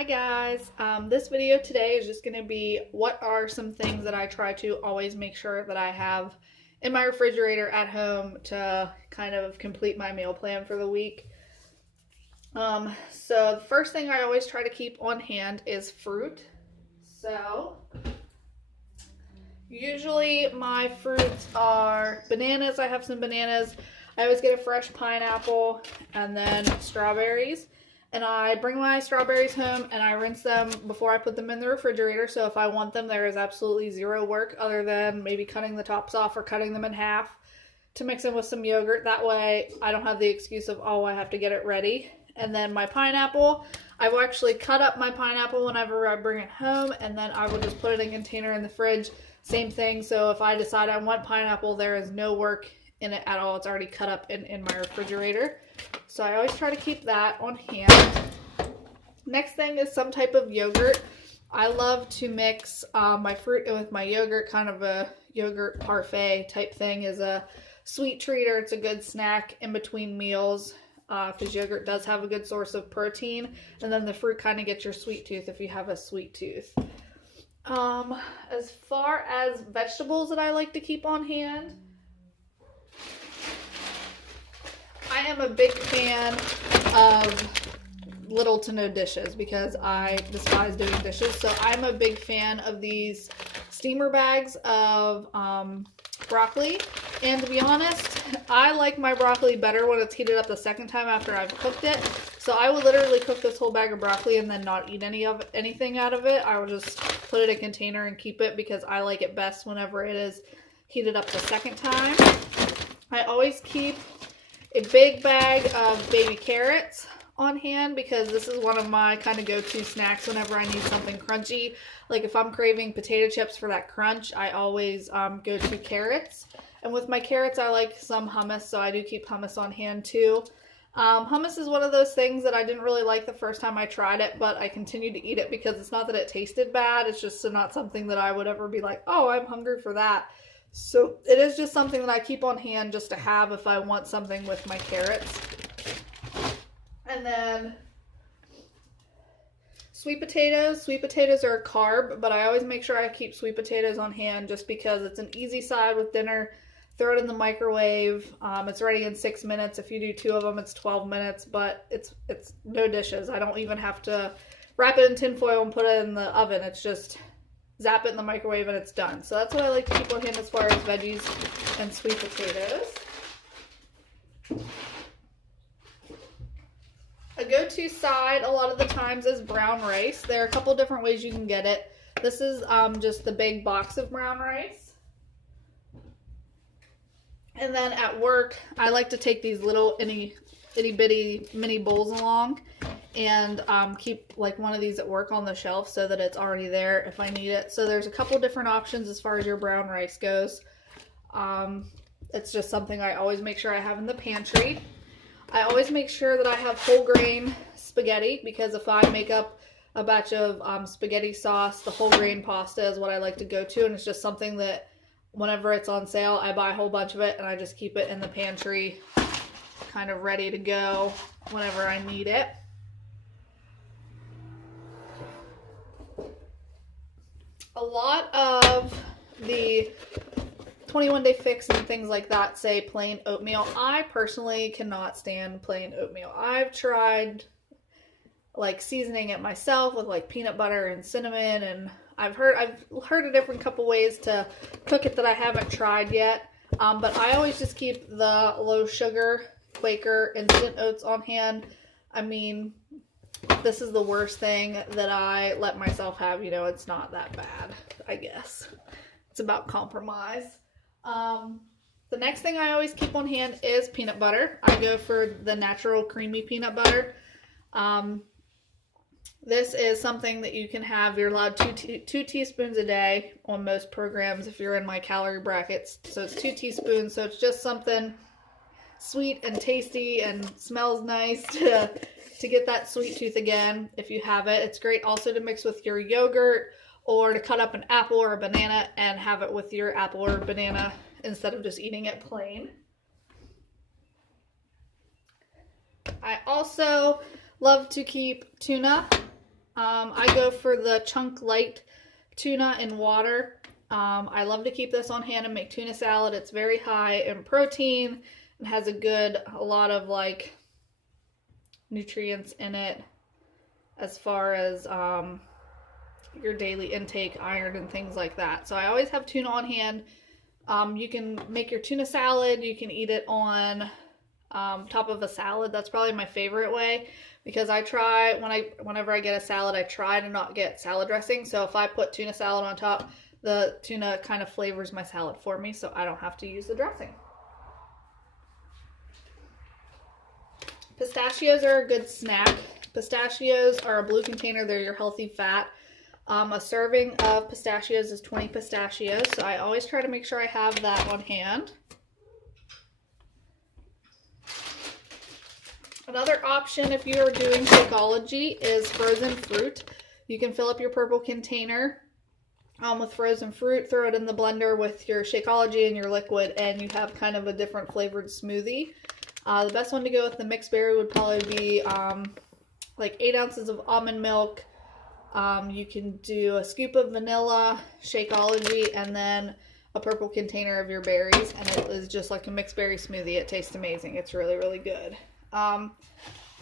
Hi guys, this video today is just going to be what are some things that I try to always make sure that I have in my refrigerator at home to kind of complete my meal plan for the week. So the first thing I always try to keep on hand is fruit. So usually my fruits are bananas. I have some bananas. I always get a fresh pineapple and then strawberries. And I bring my strawberries home and I rinse them before I put them in the refrigerator. So if I want them, there is absolutely zero work other than maybe cutting the tops off or cutting them in half to mix them with some yogurt. That way I don't have the excuse of, oh, I have to get it ready. And then my pineapple, I will actually cut up my pineapple whenever I bring it home, and then I will just put it in a container in the fridge. Same thing. So if I decide I want pineapple, there is no work in it at all. It's already cut up in my refrigerator. So I always try to keep that on hand. Next thing is some type of yogurt. I love to mix my fruit with my yogurt. Kind of a yogurt parfait type thing is a sweet treater. It's a good snack in between meals because yogurt does have a good source of protein. And then the fruit kind of gets your sweet tooth if you have a sweet tooth. As far as vegetables that I like to keep on hand, I am a big fan of little to no dishes because I despise doing dishes. So I'm a big fan of these steamer bags of broccoli. And to be honest, I like my broccoli better when it's heated up the second time after I've cooked it. So I would literally cook this whole bag of broccoli and then not eat anything out of it. I will just put it in a container and keep it because I like it best whenever it is heated up the second time. I always keep a big bag of baby carrots on hand because this is one of my kind of go-to snacks whenever I need something crunchy. Like if I'm craving potato chips for that crunch, I always go to carrots. And with my carrots, I like some hummus, so I do keep hummus on hand too. Hummus is one of those things that I didn't really like the first time I tried it, but I continued to eat it because it's not that it tasted bad, it's just not something that I would ever be like, oh, I'm hungry for that. So it is just something that I keep on hand just to have if I want something with my carrots. And then sweet potatoes. Sweet potatoes are a carb, but I always make sure I keep sweet potatoes on hand just because it's an easy side with dinner. Throw it in the microwave. It's ready in 6 minutes. If you do 2 of them, it's 12 minutes, but it's no dishes. I don't even have to wrap it in tin foil and put it in the oven. It's just zap it in the microwave and it's done. So that's what I like to keep on hand as far as veggies and sweet potatoes. A go-to side a lot of the times is brown rice. There are a couple different ways you can get it. This is just the big box of brown rice. And then at work, I like to take these little itty bitty mini bowls along and keep like one of these at work on the shelf so that it's already there if I need it. So there's a couple different options as far as your brown rice goes. It's just something I always make sure I have in the pantry. I always make sure that I have whole grain spaghetti because if I make up a batch of spaghetti sauce, the whole grain pasta is what I like to go to, and it's just something that whenever it's on sale, I buy a whole bunch of it and I just keep it in the pantry kind of ready to go whenever I need it. A lot of the 21-day fix and things like that say plain oatmeal. I personally cannot stand plain oatmeal. I've tried like seasoning it myself with like peanut butter and cinnamon, and I've heard a different couple ways to cook it that I haven't tried yet. But I always just keep the low sugar Quaker instant oats on hand. I mean, this is the worst thing that I let myself have. You know, it's not that bad, I guess. It's about compromise. The next thing I always keep on hand is peanut butter. I go for the natural creamy peanut butter. This is something that you can have. You're allowed two teaspoons a day on most programs if you're in my calorie brackets. So it's 2 teaspoons. So it's just something sweet and tasty and smells nice to get that sweet tooth again if you have it. It's great also to mix with your yogurt or to cut up an apple or a banana and have it with your apple or banana instead of just eating it plain. I also love to keep tuna. I go for the Chunk Light tuna in water. I love to keep this on hand and make tuna salad. It's very high in protein and has a lot of like nutrients in it as far as your daily intake, iron and things like that. So I always have tuna on hand. You can make your tuna salad. You can eat it on top of a salad. That's probably my favorite way, because I try, whenever I get a salad, I try to not get salad dressing. So if I put tuna salad on top, the tuna kind of flavors my salad for me, so I don't have to use the dressing. Pistachios are a good snack. Pistachios are a blue container. They're your healthy fat. A serving of pistachios is 20 pistachios, so I always try to make sure I have that on hand. Another option if you are doing Shakeology is frozen fruit. You can fill up your purple container with frozen fruit, throw it in the blender with your Shakeology and your liquid, and you have kind of a different flavored smoothie. The best one to go with the mixed berry would probably be like 8 ounces of almond milk. You can do a scoop of vanilla, Shakeology, and then a purple container of your berries, and it is just like a mixed berry smoothie. It tastes amazing. It's really, really good.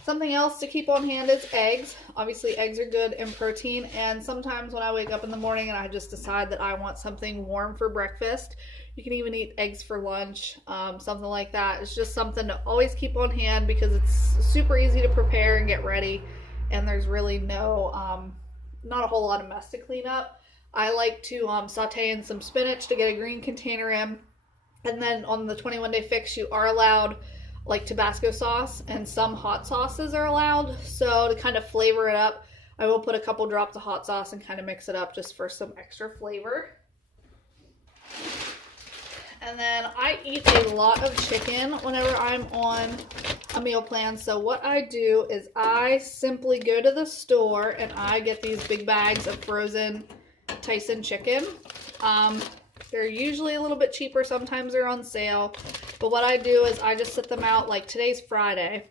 Something else to keep on hand is eggs. Obviously, eggs are good in protein, and sometimes when I wake up in the morning and I just decide that I want something warm for breakfast, you can even eat eggs for lunch, something like that. It's just something to always keep on hand because it's super easy to prepare and get ready, and there's really no, not a whole lot of mess to clean up. I like to saute in some spinach to get a green container in, and then on the 21-day fix, you are allowed like Tabasco sauce, and some hot sauces are allowed. So to kind of flavor it up, I will put a couple drops of hot sauce and kind of mix it up just for some extra flavor. And then I eat a lot of chicken whenever I'm on a meal plan. So what I do is I simply go to the store and I get these big bags of frozen Tyson chicken. They're usually a little bit cheaper. Sometimes they're on sale. But what I do is I just set them out, like today's Friday.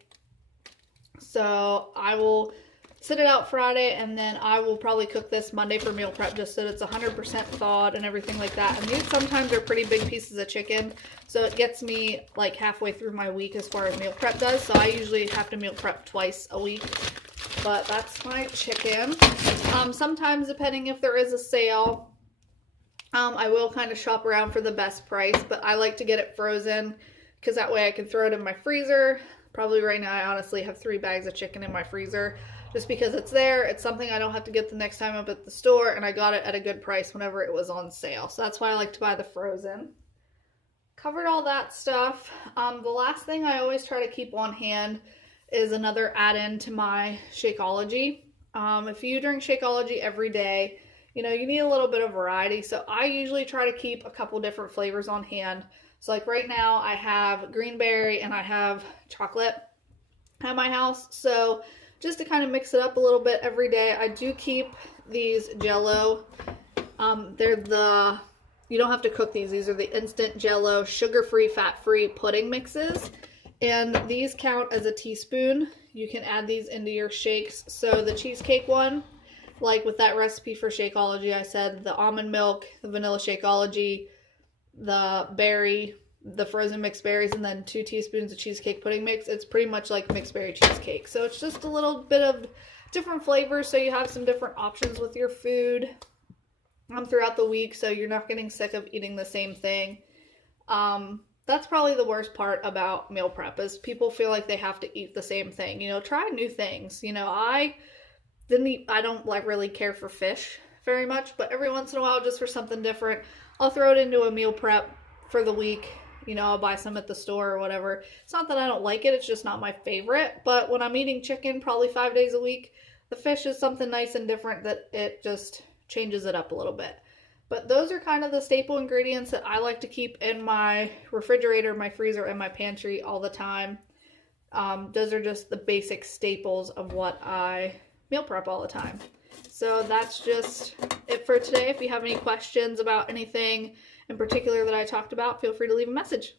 So I will sit it out Friday, and then I will probably cook this Monday for meal prep just so that it's 100% thawed and everything like that. And these sometimes are pretty big pieces of chicken. So it gets me like halfway through my week as far as meal prep does. So I usually have to meal prep twice a week. But that's my chicken. Sometimes, depending if there is a sale, I will kind of shop around for the best price, but I like to get it frozen because that way I can throw it in my freezer. Probably right now I honestly have 3 bags of chicken in my freezer just because it's there. It's something I don't have to get the next time up at the store, and I got it at a good price whenever it was on sale. So that's why I like to buy the frozen. Covered all that stuff. The last thing I always try to keep on hand is another add-in to my Shakeology. If you drink Shakeology every day, you know, you need a little bit of variety. So I usually try to keep a couple different flavors on hand. So like right now I have green berry and I have chocolate at my house. So just to kind of mix it up a little bit every day, I do keep these Jell-O. You don't have to cook these. These are the instant Jell-O sugar-free, fat-free pudding mixes. And these count as a teaspoon. You can add these into your shakes. So the cheesecake one, like with that recipe for Shakeology, I said the almond milk, the vanilla Shakeology, the berry, the frozen mixed berries, and then 2 teaspoons of cheesecake pudding mix. It's pretty much like mixed berry cheesecake. So it's just a little bit of different flavors, so you have some different options with your food throughout the week, so you're not getting sick of eating the same thing. That's probably the worst part about meal prep is people feel like they have to eat the same thing. You know, try new things. You know, I don't like really care for fish very much, but every once in a while, just for something different, I'll throw it into a meal prep for the week. You know, I'll buy some at the store or whatever. It's not that I don't like it, it's just not my favorite. But when I'm eating chicken probably 5 days a week, the fish is something nice and different that it just changes it up a little bit. But those are kind of the staple ingredients that I like to keep in my refrigerator, my freezer, and my pantry all the time. Those are just the basic staples of what I meal prep all the time. So that's just it for today. If you have any questions about anything in particular that I talked about, feel free to leave a message.